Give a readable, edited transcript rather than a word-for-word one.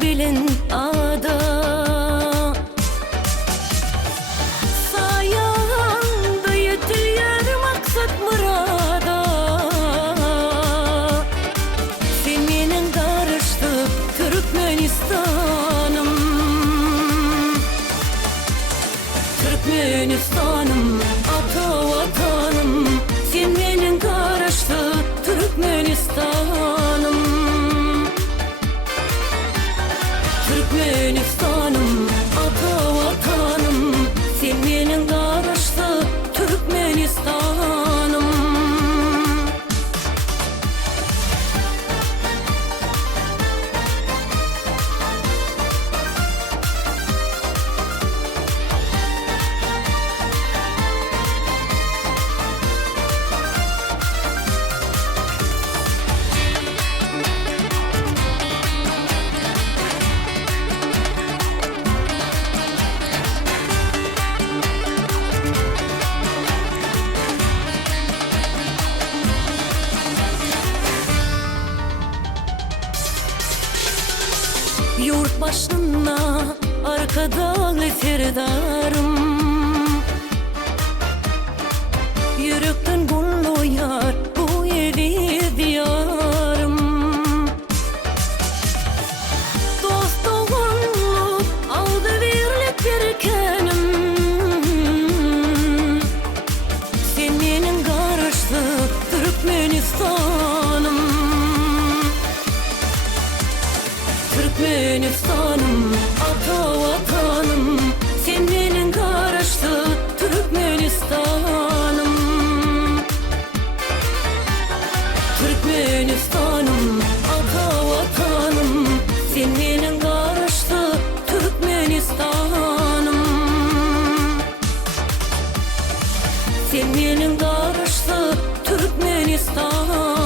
bilen ada. Sayanda yetilyer maksat murada. Sen menen karıştıp Türkmenistanım, Türkmenistanım, ata vatanım. Sen menen karıştıp Türkmenistanım, Türkmenistanım, ata vatanım. Sen menen karıştıp Türkmenistanım. Yurt başına arkadan serdarım, yürekten gullu yar bu eli diyarım. Dost doğullu aldı birlik derkenim, sen menen karıştık Türkmenistanım, Türkmenistanım, ata vatanım. Sen menen karıştık Türkmenistanım, Türkmenistanım, ata vatanım. Sen menen karıştık Türkmenistanım, sen menen karıştık Türkmenistanım.